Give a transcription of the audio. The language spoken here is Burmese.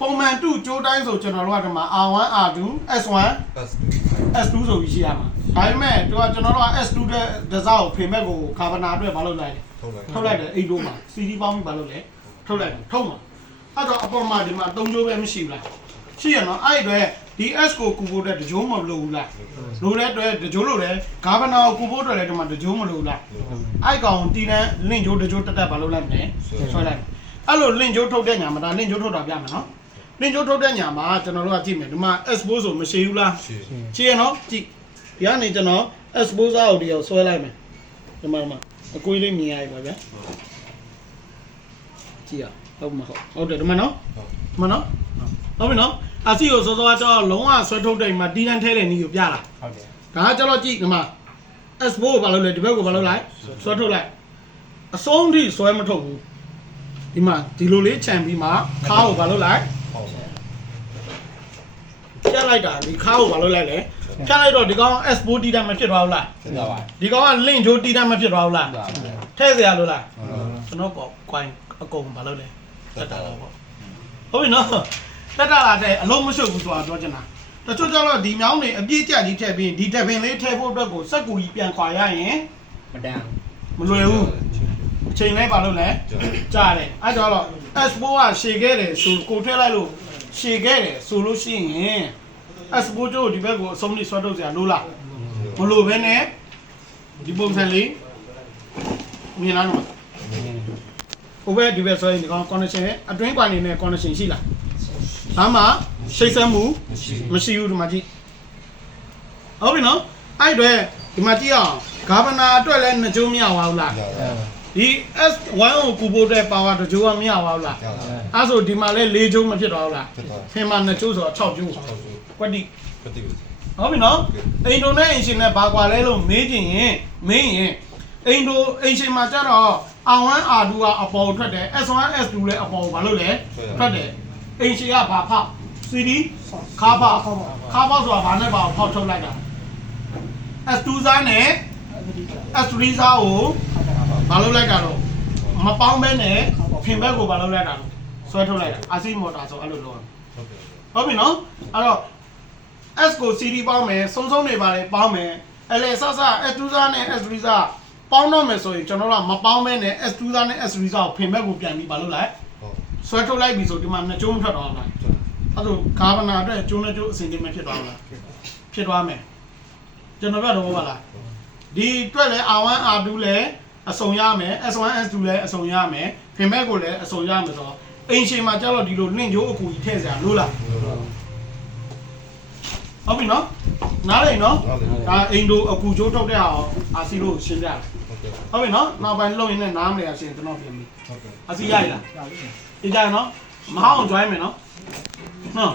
ပုံမှန်တူကြိုးတိုင်းဆိုကျွန်တော်တို့ကဒီမှာ R1 R2 S1 S2 ဆိုပြီးရှိရမှာဒါပေမဲ့သူကကျွန်တော်တို့က S2 တဲ့ဒဇာကိုဖေမဲ့ကိုကာဗနာအတွက်မလုပ်လိုက်ထုတ်လိုက်တယ်အိတ်တို့မှာ CD ပေါင်းပြီးမလုပ်လဲထုတ်လိုက်တယ်ထုတ်မှာအဲ့တော့အပေါ်မှာဒီမှာ3ကြိုးပဲမရှိဘူးလားရှိရနော်အဲ့အတွက်ဒီ S ကိုကူဖို့အတွက်တကြိုးမလိုဘူးလားလိုတဲ့အတွက်တကြိုးလိုတယ်ကာဗနာကိုကူဖို့အတွက်လည်းဒီမှာတကြိုးမလိုဘူးလားအဲ့ကောင်တီးတန်းလင့်ကြိုးတကြိုးတက်မလုပ်လိုက်နဲ့ဆွဲလိုက်အဲ့လိုလင့်ကြိုးထုတ်တဲ့ညာမှာဒါလင့်ကြိုးထုတ်တာပြမယ်နော်လင့်ကြိုးထုတ်တဲ့ညာမှာကျွန်တော်တို့ကကြည့်မယ်ဒီမှာ expose ဆိုမရှိဘူးလားရှိရနော်ကြည့်ဒီကနေကျွန်တော် expose ကိုဒီအောင်ဆွဲလိုက်မယ်ဒီမှာအကွေးလေးမြင်ရပြီပါဗျာကြည့်ရဟုတ်မှာဟုတ်တယ်ဒီမှာနော်ဒီမှာနော်ဟုတ်ပြီနော်အစီကိုစောစောကတော့လုံးဝဆွဲထုတ်တဲ့မှာတီးတန်းထဲတဲ့နည်းကိုပြလာဟုတ်တယ်ဒါကကျတော့ကြည့်ဒီမှာ expose ကိုဘာလုပ်လဲဒီဘက်ကိုဘာလုပ်လိုက်ဆွဲထုတ်လိုက်အဆုံးထိဆွဲမထုတ်ဘူးဒီမှာဒီလိုလေးခြံပြီးမှခါကိုဘာလုပ်လိုက်ဖြတ်လိုက်တာဒီခါကိုဘာလုပ်လိုက်လဲဖြတ်လိုက်တော့ဒီကောင် S4 တီးတန်းမဖြစ်သွားဘူးလားဖြစ်သွားပါဒီကောင်က link ဂျိုးတီးတန်းမဖြစ်သွားဘူးလားထည့်เสียလို့လားကျွန်တော်ကော coin အကုန်ဘာလုပ်လဲတက်တာတော့ပေါ့ဟုတ်ပြီနော်တက်တာလာတဲ့အလုံးမရှုပ်ဘူးဆိုတာပြောချင်တာတချို့ကျတော့ဒီမြောင်းတွေအပြည့်ကျကြီးထည့်ပြီးဒီတက်ပင်လေးထည့်ဖို့အတွက်ကိုစက်ကူကြီးပြန်ခွာရရင်မတန်မလွယ်ဘူးအချိန်လေးပါလို့လဲကြားတယ်အဲ့တော့ S4 ကရှည်ခဲ့တယ်ဆိုကိုထည့်လိုက်လို့ရှည်ခဲ့တယ်ဆိုလို့ရှိရင် S4 ကျိုးဒီဘက်ကိုအဆုံးလေးဆွဲထုတ်စရာလိုလားမလိုဘဲနဲ့ဒီပုံစံလေးမြင်လားနော်ဟိုဘက်ဒီဘက်ဆိုရင်ဒီကောင် connection အတွင်းပိုင်းနေနဲ့ connection ရှိလားဒါမှရှိတ်ဆက်မှုမရှိဘူးဒီမှာကြည့်ဟုတ်ပြီနော်အဲ့အတွက်ဒီမှာကြည့်အောင်ဂါဗနာအတွက်လည်း2ကြိုးမရပါဘူးလားဒီ S1 ကိုကူဖို့တဲ့ power 2ကြိုးကမရပါဘူးလားအဲ့ဆိုဒီမှာလည်း4ကြိုးမဖြစ်တော့ဘူးလားဖင်မှာ2ကြိုးဆိုတော့6ကြိုးကွက်တိဟုတ်ပြီနော်အိမ်တိုနဲ့အိမ်ရှင်နဲ့ဘာကွာလဲလို့မေးကြည့်ရင်အိမ်တိုအိမ်ရှင်မှာကျတော့ R1 R2 ကအပေါ်ထွက်တယ် S1 S2 လည်းအပေါ်ဘာလို့လဲထွက်တယ်အိမ်ရှင်ကဘာဖောက် CD ခါဖောက်ဆိုတာဘာနဲ့ပါဖောက်ထုတ်လိုက်တာ S2 စားနဲ့ S3 စားကိုဘာလုပ်လိုက်တာတော့မပေါင်းဘဲနဲ့ဖင်ဘက်ကိုဘာလုပ်လိုက်တာဆွဲထုတ်လိုက်တာ RC မော်တာဆိုအဲ့လိုလုပ်ဟုတ်ပြီနော်အဲ့တော့ S ကို CD ပေါင်းမယ်စုံနေပါလေပေါင်းမယ်အဲ့လေဆဆ S2 စားနဲ့ S3 စားပေါင်းတော့မယ်ဆိုရင်ကျွန်တော်တို့ကမပေါင်းဘဲနဲ့ S2 စားနဲ့ S3 စားကိုဖင်ဘက်ကိုပြန်ပြီးဘာလုပ်လိုက်ဆွဲထုတ်လိုက်ပြီဆိုဒီမှာ2ကြိုးမထွက်တော့ဘူးလားအဲ့ဒါကာဗနာအတွက်ကျိုးနဲ့ကျိုးအစင်တင်မဖြစ်သွားဘူးလားဖြစ်သွားမယ်ကျွန်တော်ပြောတော့ဘာလားဒီအတွက်လဲ R1 R2 လဲအစုံရမယ် S1 S2 လဲအစုံရမယ်ဖင်ဘက်ကိုလည်းအစုံရမယ်ဆိုတော့အိမ်ရှင်မှာကျတော့ဒီလိုလင့်ကြိုးအကူကြီးထည့်စရာလို့လားဟုတ်ပြီနော်နားလိမ့်နော်ဒါအိမ်တို့အကူကြိုးထုတ်တဲ့အောင်အာစီလို့ရှင်းပြတယ်ဟုတ်ပြီနော်နောက်ပိုင်းလုံရင်းနဲ့နားမလဲရှင်းကျွန်တော်ပြင်ပြီအာစီရရလားရပြီကြရနော်မဟောင်း join မယ်နော်နော်